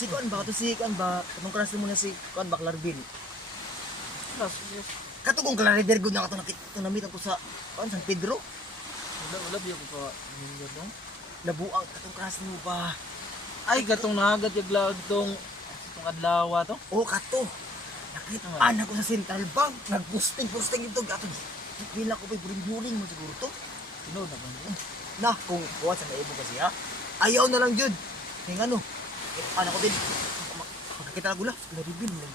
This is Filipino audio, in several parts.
Si Kuan ba to si Kuan ba katong class mo na si Kuan ba Clarvin. Katong Clarvin gud na katong nakita namit ko sa Kuan San Pedro. Wala biya ko pa ninyo dong. Nabuang katong class mo ba. Ay gatong nahagat yung laod tong adlaw to. Oh kato. Nakita anak ko sa Central Bank nagposting ito gatong. Bila ko pa buring-buring mo siguro to. Sino na ba? Na kung kuha sa naibo kasi ha. Ayaw na lang jud. Kaya ano. Anak ko din. Makakita na gula. Laribin lang.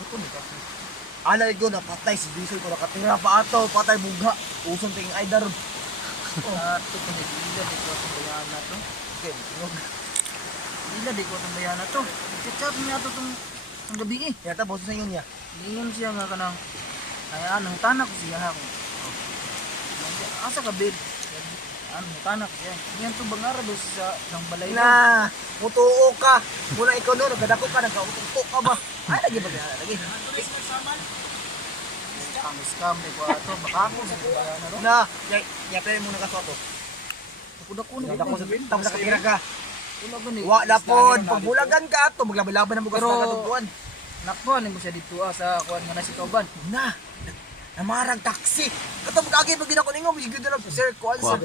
Kato ni kasi. Alay ko na patay si Bisoy ko nakatira pa ato. Patay bugha. Usong tingin ay daron. Ato ko nila di ko itong bayana to. Okay, tinog. Nila di ko itong bayana to. Chat niya to itong gabi eh. Yata boss sa inyo niya. Ingon siya nga kanang ay anong tanak ko siya ha. Asa ka bed? Ano tanak siya. Yan to bangara do sa ng balay. Na, mutuo ka. Muna ikaw no, nagdadako ka, nagkaututo ka ba? Ay, lagi ba kaya lagi? Scam di ko ato baka ako sa bayana ro. Na, yapay mo na ka to. Dako ni Nagdako sa tapos nakatira ka. Wala ba ni? Wa na pod, pagbulagan ka ato, maglaban-laban na mo ka Pero- sa katugtuan. Nakpo ni mo siya dito sa kuan nga na si Kauban. Na, namarag taxi. Katong kagi pag ginako ningo, bisigod na sir ko answer.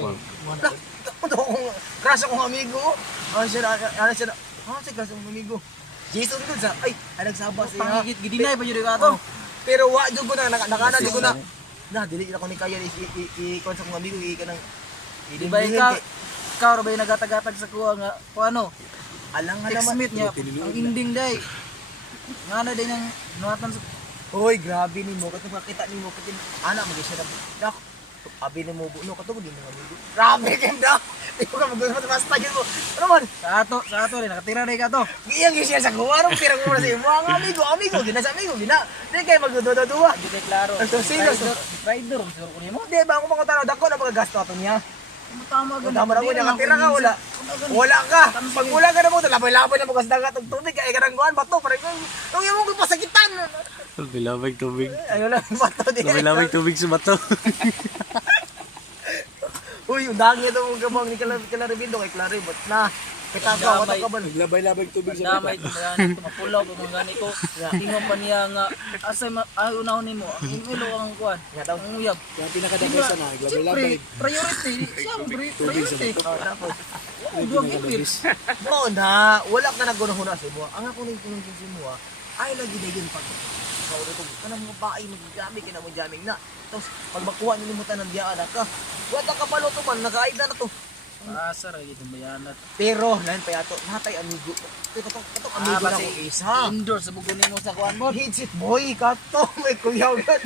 Crush akong amigo. Ano siya, ano siya. Ah, si crush akong amigo. Jason dun sa, ay nagsaba siya. Pangigit gidinay pa jud ato. Pero wa jud ko na nakana jud ko na. Na dili na ko ni kaya i-kon sa kong amigo kanang Di ba ikaw ra ba yung nagatatag sa kuha nga paano? alang nga Text naman. meet niya ang ending day. Nga na din ang nuwatan sa Hoy, grabe ni mo katong makita nimo katin ana mo siya dak. Abi ni mo buno katong di mo amigo. Grabe kay da. Di ko ka magulot basta yun mo. Ano man? sa ato rin nakatira rin ka to. Giyang siya sa kuwarong pirang mo na sa imo ang amigo gina sa amigo gina. Di kay magdududuwa. Di kay klaro. Ito, sino? Rider siguro ko nimo. Di ba ako makatanaw dako na magasto ato niya. Tama ganun. Tama na mo nakatira ka wala. Wala ka. Pag wala ka na mo labay-labay na mo kasi dagat og tubig kay kanang kuan bato para yung imong pasakitan. Bilabay tubig. Ayo lang bato di. Bilabay tubig sa bato. Uy, undangi ito mong gabang ni Claribindo kay Claribot na. Kita ka, wata ka ba? Naglabay-labay tubig sa Damay bayan ito mapulaw ko mga gani ko. Ingon pa niya nga asa ay unahon nimo ang ilo ang kuan. Nga daw. Ang uyab. Kaya pinakadagay sa na, naglabay-labay. Siyempre, priority. Siyempre, Tubig sa priority. Oh, tapos. Duwag ipil. Mo na, wala ka nagunahuna sa imo. Ang ako nang tunong sa imo ay lagi na yun pag ikaw ito kanang mga baay maggamit ka na mo jamming na. Tapos pag makuha nila mo tanang diyan ka. Wala ka palo to man nakaida na to. Asa ra gid ang bayanat. Pero lain pa yato, natay amigo. Katong amigo na ko isa. Indoor sa bugon nimo sa kuan mo. Hit boy, kato may kuyaw gad.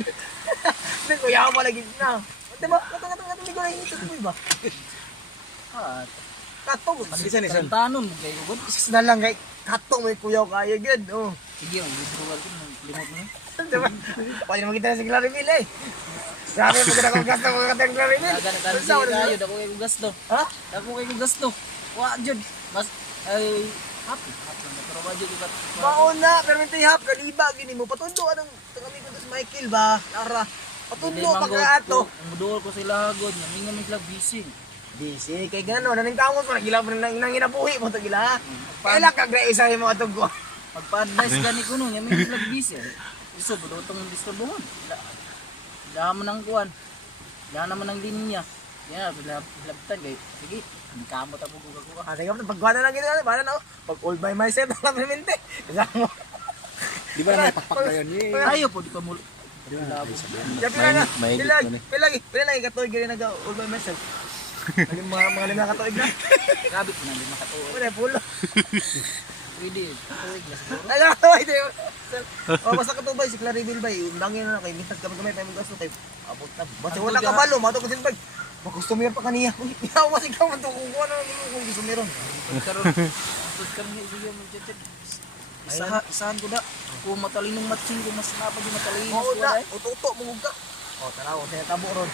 May kuyaw pa lagi na. Diba? Katong amigo na hit boy ba? At Kato, Isa ni son. tanon kay ugod. isa na lang kay kato may kuyaw kaya gad. Oh. Sige, ang withdrawal ko limot mo. Diba? Pwede naman kita na si Clariville eh. Grabe mo kita kong gasto mo katang Clariville. Dagan kan Sa wala kayo dako kay gasto. Ha? Dako kay gasto. Wa jud. Mas ay happy na pero wa jud ibat. Mauna, pero may tihap, kaliba, gini mo. Patundo, anong tagami ko si Michael ba? Lara. Patundo pa ka ato. Ang budol ko sila hagod, mingon mi sila busy. Busy, kay gano'n, nanang tawag mo, nagila mo nang inabuhi mo ito gila. Kailan ka gra isa yung mga tugo. Pagpa-advise gani ko no, mingon sila busy. Iso budol tong disturbuhon. Wala mo nang kuan. Wala naman ang linya. Yan, bilabtan kay. Sige, ang kamot ako ko. Ah, sige, pagkuha na lang gito, para na, pag all by myself na lang namin, kasama mo. Di ba na pakpak na yun? Ayaw po di pa mo. Kaya pila na ikatoy, gini nag all by myself. Naging mga lima katoig na. Grabe ko nang makatuwa. Wala, pulo. Pwede, tuwig na siguro. Alam mo, ito yun. Basta katubay, si Clariville ba, undangin na kay mintas gamay tayo mga gasto kay abot na. Basta wala ka balo, mato ko sinbag. Mag-customer pa kaniya. Iyaw mas ikaw man to kung ano kung gusto meron. Karon, tud kami sige mo chat. Isahan ko da. Kung matalinong matching ko mas napag yung matalino. Oo na, uto-uto mo ka. O, tanaw, sa tabo ron.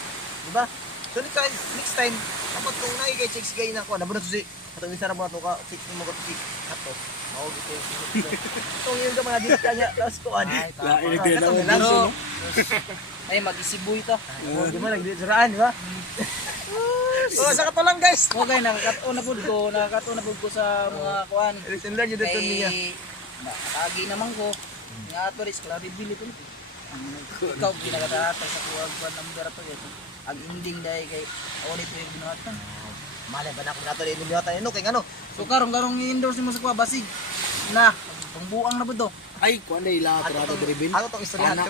Diba? So next time, dapat kung nai kay chicks gay na ko, nabunot si katong isa ra mo to ka, chicks mo ko si kato. Mao gito. Tong yun ka mga diska niya, tapos ko ani. Ilagay na ako Pero, dito. ay mag-isiboy ta. Di ba nagdito sa raan, di ba? Oh, sa kato lang guys. Okay, nakakataon na pud ko sa mga kuan. Lesson learned yun dito niya. Nakagi naman ko. Nga ato rin, clarity ko. Ikaw, ginagatatag sa kuwan number ato. Ang ending dahil kay ulit ko yung binuhatan. Malay ba na kung nato rin nilihatan yun, kay ano? So karong i-endorse mo sa kuwa, basig. Na, pangbuang na po to. Ay, kuan na ila ato na dribil. Ano tong istoryahan?